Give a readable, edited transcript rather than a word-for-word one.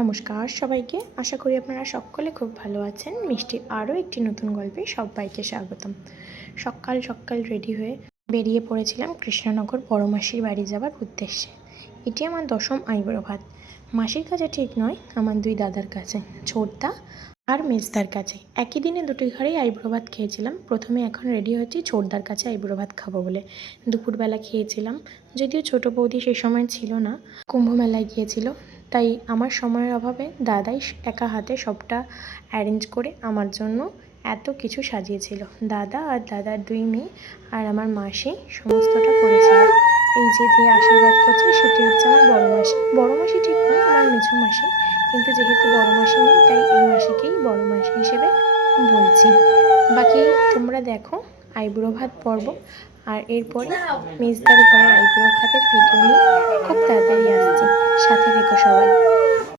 নমস্কার সবাইকে, আশা করি আপনারা সকলে খুব ভালো আছেন। মিষ্টির আরও একটি নতুন গল্পে সবাইকে স্বাগতম। সকাল সকাল রেডি হয়ে বেরিয়ে পড়েছিলাম কৃষ্ণনগর বড় মাসির বাড়ি যাওয়ার উদ্দেশ্যে। এটি আমার 10ম আইবুড়ো ভাত। মাসির কাছে ঠিক নয়, আমার দুই দাদার কাছে, ছোটদা আর মেজদার কাছে। একই দিনে দুটি ঘরেই আইবুড়ো ভাত খেয়েছিলাম। প্রথমে এখন রেডি হচ্ছি ছোটদার কাছে আইবুড়ো ভাত খাবো বলে। দুপুরবেলা খেয়েছিলাম, যদিও ছোটো বৌদি সেই সময় ছিল না, কুম্ভ মেলায় গিয়েছিল। তাই আমার সময়ের অভাবে দাদাই একা হাতে সবটা অ্যারেঞ্জ করে আমার জন্য এত কিছু সাজিয়েছিল। দাদা আর দাদার দুই মেয়ে আর আমার মাসি সমস্তটা করেছিল। এই যে আশীর্বাদ করছে সেটি হচ্ছে আমার বড় মাসি। বড় মাসি ঠিক নয়, আমার মেছো মাসি, কিন্তু যেহেতু বড় মাসি নেই তাই এই মাসিকেই বড় মাসি হিসেবে বলছি। বাকি তোমরা দেখো আইবুড়ো ভাত পর্ব, আর এরপরে মেজদার ঘরের আইবুড়ো ভাতের ভিডিও নিয়ে খুব তাড়াতাড়ি আসছি। সাথে থেকো সবাই।